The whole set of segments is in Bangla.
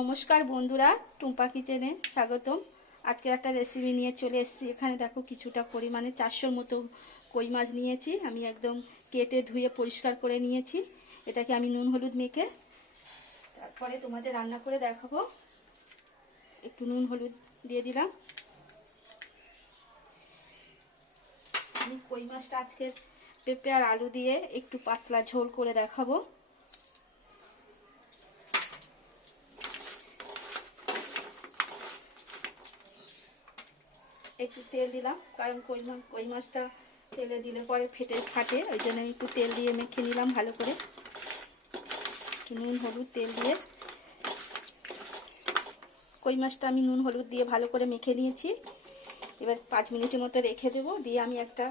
নমস্কার বন্ধুরা, টুম্পা কিচেনে স্বাগতম। আজকে একটা রেসিপি নিয়ে চলে এসেছি। এখানে দেখো কিছুটা পরিমাণে 400 মতো কই মাছ নিয়েছি। আমি একদম কেটে ধুয়ে পরিষ্কার করে নিয়েছি। এটাকে আমি নুন হলুদ মেখে তারপরে তোমাদের রান্না করে দেখাবো। একটু নুন হলুদ দিয়ে দিলাম। আমি কই মাছটা আজকে পেঁপে আর আলু দিয়ে একটু পাতলা ঝোল করে দেখাবো। একটু তেল দিলাম, কারণ কই মাছটা তেলে দিলে পরে ফাটে, ওই জন্য আমি একটু তেল দিয়ে মেখে নিলাম ভালো করে। একটু নুন হলুদ তেল দিয়ে কই মাছটা আমি নুন হলুদ দিয়ে ভালো করে মেখে নিয়েছি। এবার 5 মিনিটের মতো রেখে দেবো, দিয়ে আমি একটা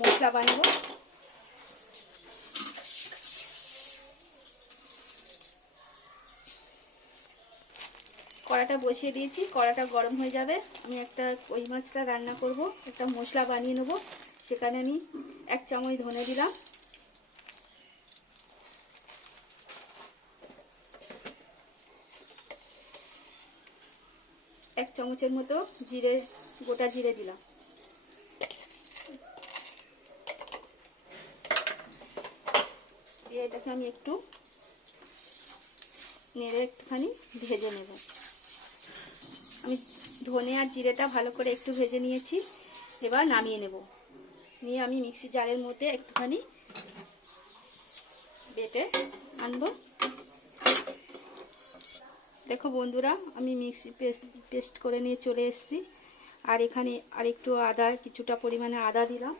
মশলা বানাবো। কড়াটা বসিয়ে দিয়েছি, কড়াটা গরম হয়ে যাবে। আমি একটা কই মাছটা রান্না করব, একটা মশলা বানিয়ে নেব। সেখানে আমি 1 চামচ ধনে দিলাম, 1 চামচের মতো জিরে, গোটা জিরে দিলাম। দিয়ে এটাকে আমি একটু নেড়ে একটুখানি ভেজে নেব। আমি ধনে আর জিরেটা ভালো করে একটু ভেজে নিয়েছি। এবার নামিয়ে নেব। নিয়ে আমি মিক্সি জারের মধ্যে একটুখানি বেটে আনবো। দেখো বন্ধুরা, আমি মিক্সি পেস্ট করে নিয়ে চলে এসেছি। আর এখানে আর একটু আদা, কিছুটা পরিমাণে আদা দিলাম।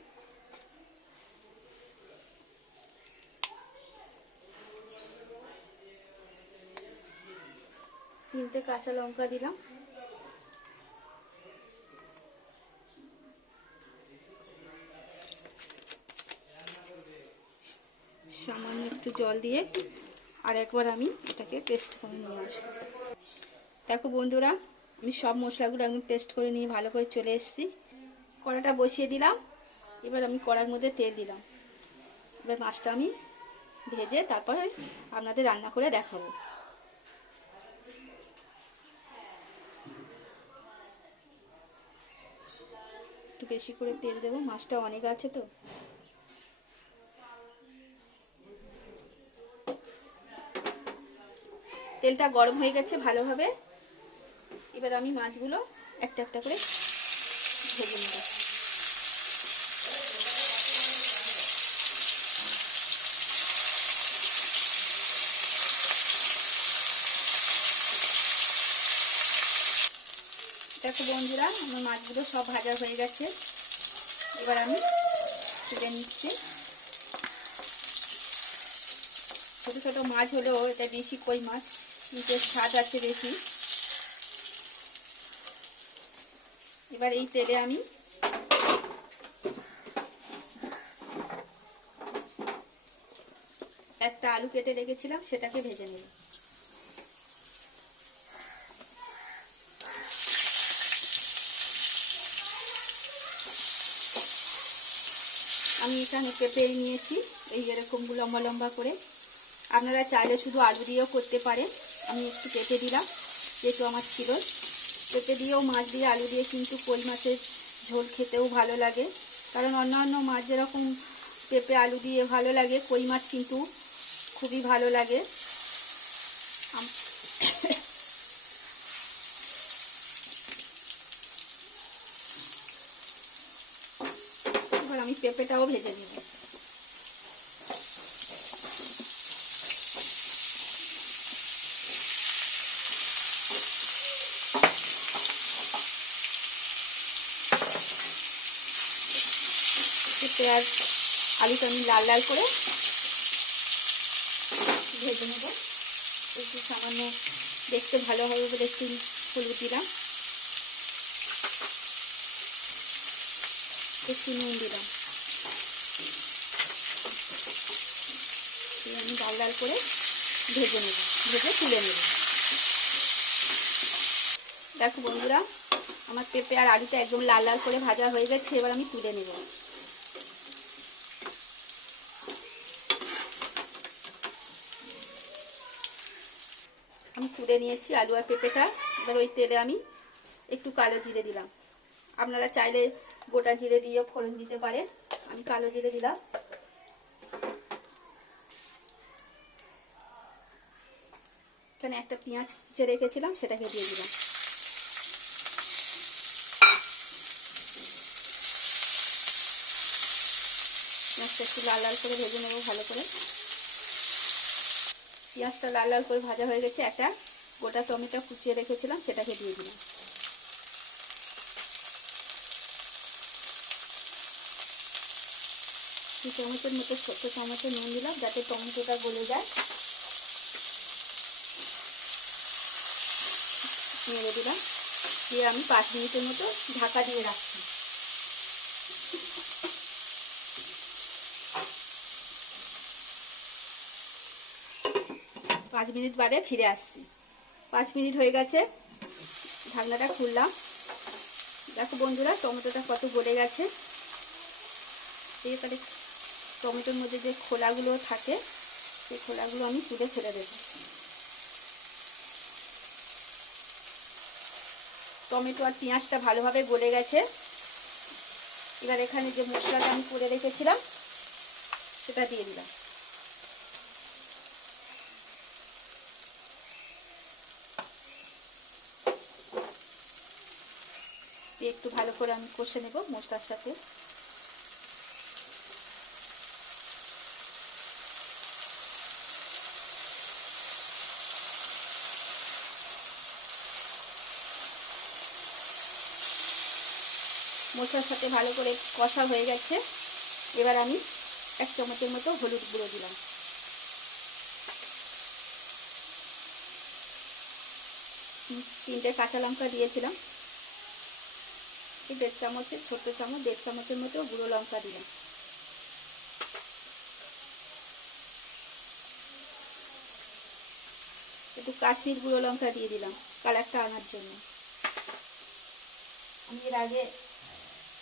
তিনটে কাঁচা লঙ্কা দিলাম। সামান্য একটু জল দিয়ে আর একবার আমি এটাকে পেস্ট করে নিয়ে আসবো। দেখো বন্ধুরা, আমি সব মশলাগুলো একদম পেস্ট করে নিয়ে ভালো করে চলে এসেছি। কড়াটা বসিয়ে দিলাম। এবার আমি কড়ার মধ্যে তেল দিলাম। এবার মাছটা আমি ভেজে তারপরে আপনাদের রান্না করে দেখাবো। একটু বেশি করে তেল দেবো, মাছটা অনেক আছে তো। তেলটা গরম হয়ে গেছে ভালোভাবে। এবার আমি মাছগুলো একটা একটা করে ভেজে নেব। দেখো বন্ধুরা, আমার মাছগুলো সব ভাজা হয়ে গেছে। এবার আমি তুলে নিচ্ছি। ছোট ছোট মাছ হলেও এটা বেশি কই মাছ, নিচের স্বাদ আছে বেশি। এবার এই তেলে আমি একটা আলু কেটে রেখেছিলাম, সেটাকে ভেজে নেব। আমি এখানে পেঁপে নিয়েছি, এই এরকম লম্বা লম্বা করে। আপনারা চাইলে শুধু আলু দিয়েও করতে পারেন। আমি একটু পেঁপে দিলাম, যেহেতু আমার ছিল। পেঁপে দিয়েও, মাছ দিয়ে, আলু দিয়ে কিন্তু কই মাছের ঝোল খেতেও ভালো লাগে। কারণ অন্যান্য মাছ যেরকম পেঁপে আলু দিয়ে ভালো লাগে, কই মাছ কিন্তু খুবই ভালো লাগে। এবার আমি পেঁপেটাও ভেজে নিব। পেঁপে আর আলুটা আমি লাল লাল করে ভেজে নেব। একটু সামান্য দেখতে ভালো হবে বলে একটু হলুদ দিলাম, একটু নুন দিলাম। আমি লাল লাল করে ভেজে নেব, ভেজে তুলে নেব। দেখো বন্ধুরা, আমার পেঁপে আর আলুটা একদম লাল লাল করে ভাজা হয়ে গেছে। এবার আমি তুলে নেব। আমি তুলে নিয়েছি আলু আর পেঁপেটা। এবার ওই তেলে আমি একটু কালো জিরে দিলাম। আপনারা চাইলে গোটা জিরে দিয়েও ফোড়ন দিতে পারেন, আমি কালো জিরে দিলাম। এখানে একটা পেঁয়াজ কুচে রেখেছিলাম, সেটাকে দিয়ে দিলাম। পেঁয়াজটা একটু লাল লাল করে ভেজে নেবো ভালো করে। পেঁয়াজটা লাল লাল করে ভাজা হয়ে গেছে। একটা গোটা টমেটো কুচিয়ে রেখেছিলাম, সেটাকে দিয়ে দিলাম। দু চামচের মতো ছোট্ট চামচে নুন দিলাম যাতে টমেটোটা গলে যায়। নেড়ে দিলাম, দিয়ে আমি 5 মিনিটের মতো ঢাকা দিয়ে রাখছি। 5 মিনিট বাদে ফিরে আসছি। 5 মিনিট হয়ে গেছে, ঢাকনাটা খুললাম। দেখো বন্ধুরা, টমেটোটা কত গলে গেছে। এবারে টমেটোর মধ্যে যে খোলাগুলো থাকে, সেই খোলাগুলো আমি তুলে ফেলে দেবো। টমেটো আর পেঁয়াজটা ভালোভাবে গলে গেছে। এবার এখানে যে মশলাটা আমি করে রেখেছিলাম সেটা দিয়ে দিলাম। একটু ভালো করে আমি কষে নেব মশলার সাথে। মশলার সাথে ভালো করে কষা হয়ে গেছে। এবার আমি 1 চামচের মতো হলুদ গুঁড়ো দিলাম। তিনটে কাঁচা লঙ্কা দিয়েছিলাম। 1.5 চামচের ছোট্ট চামচ 1.5 চামচের মতো গুঁড়ো লঙ্কা দিলাম। একটু কাশ্মীর গুঁড়ো লঙ্কা দিয়ে দিলাম কালারটা আনার জন্য। আমি এর আগে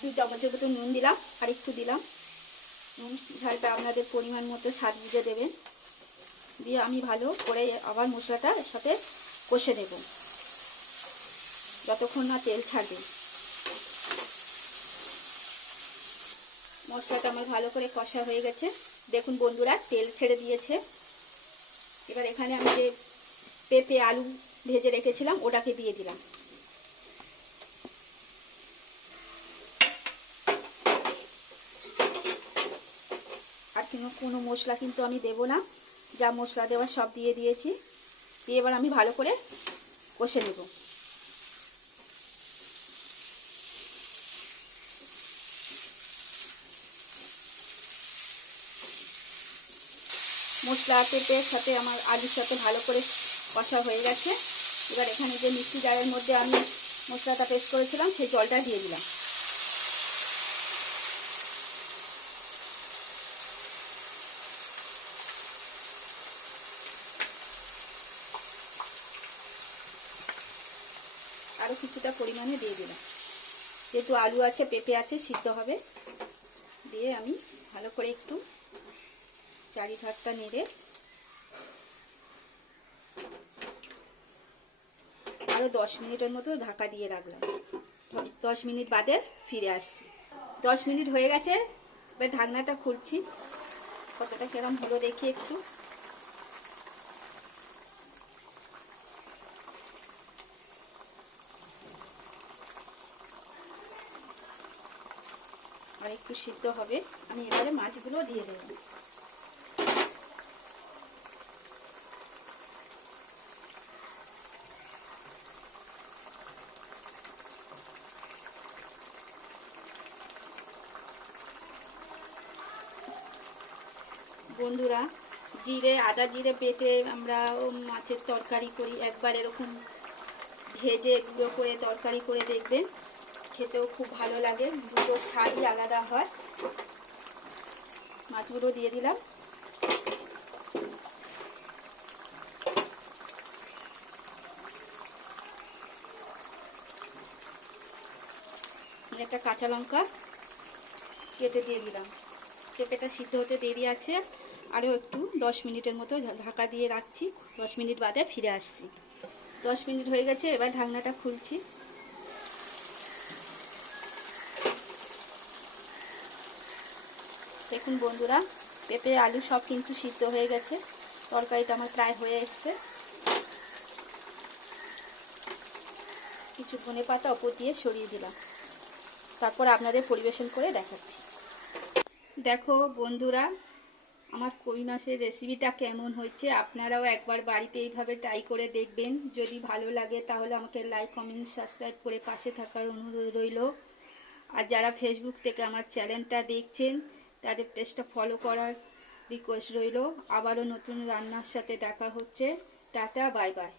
2 চামচের মতো নুন দিলাম, আর একটু দিলাম। নুন ঝালটা আপনাদের পরিমাণ মতো স্বাদ বুঝে দেবেন। দিয়ে আমি ভালো করে আবার মশলাটা এর সাথে কষে নেব যতক্ষণ না তেল ছাড়বে। মশলাটা আমার ভালো করে কষা হয়ে গেছে। দেখুন বন্ধুরা, তেল ছেড়ে দিয়েছে। এবার এখানে আমি যে পেঁপে আলু ভেজে রেখেছিলাম ওটাকে দিয়ে দিলাম। আর কোনো মশলা কিন্তু আমি দেব না, যা মশলা দেওয়ার সব দিয়ে দিয়েছি। দিয়ে এবার আমি ভালো করে কষে নেব। মশলা পেঁপের সাথে আমার আলুর সাথে ভালো করে কষা হয়ে গেছে। এবার এখানে যে মিক্সি জারের মধ্যে আমি মশলাটা পেস্ট করেছিলাম সেই জলটা দিয়ে দিলাম। আরও কিছুটা পরিমাণে দিয়ে দিলাম, যেহেতু আলু আছে পেঁপে আছে সিদ্ধ হবে। দিয়ে আমি ভালো করে একটু চারিধারটা নেড়ে আরও 10 মিনিটের মতো ঢাকা দিয়ে রাখলাম। 10 মিনিট বাদে ফিরে আসছি। 10 মিনিট হয়ে গেছে। এবার ঢাকনাটা খুলছি, কতটা কেরম হলো দেখি একটু। আর একটু সিদ্ধ হবে। আমি এবারে মাছগুলো দিয়ে দেব। বন্ধুরা, আদা জিরে বেটে আমরা মাছের তরকারি করি, একবার এরকম ভেজে গুঁড়ো করে তরকারি করে দেখবেন, খেতেও খুব ভালো লাগে। দুটো স্বাদই আলাদা হয়। মাছগুলো দিয়ে দিলাম। একটা কাঁচা লঙ্কা কেটে দিয়ে দিলাম। পেঁপেটা সিদ্ধ হতে দেরি আছে, আরও একটু 10 মিনিটের মতো ঢাকা দিয়ে রাখছি। 10 মিনিট বাদে ফিরে আসছি। 10 মিনিট হয়ে গেছে, এবার ঢাকনাটা খুলছি। দেখুন বন্ধুরা, পেঁপে আলু সব কিন্তু সিদ্ধ হয়ে গেছে, তরকারিটা আমার প্রায় হয়ে এসছে। কিছু ধনেপাতা ওপর দিয়ে সরিয়ে দিলাম, তারপর আপনাদের পরিবেশন করে দেখাচ্ছি। দেখো বন্ধুরা, আমার কই মাছের রেসিপিটা কেমন হয়েছে, আপনারাও একবার বাড়িতে এইভাবে ট্রাই করে দেখবেন। যদি ভালো লাগে তাহলে আমাকে লাইক, কমেন্ট, সাবস্ক্রাইব করে পাশে থাকার অনুরোধ রইল। আর যারা ফেসবুক থেকে আমার চ্যানেলটা দেখছেন তাদের পেজটা ফলো করার রিকোয়েস্ট রইল। আবারও নতুন রান্নার সাথে দেখা হচ্ছে। Tata, bye bye.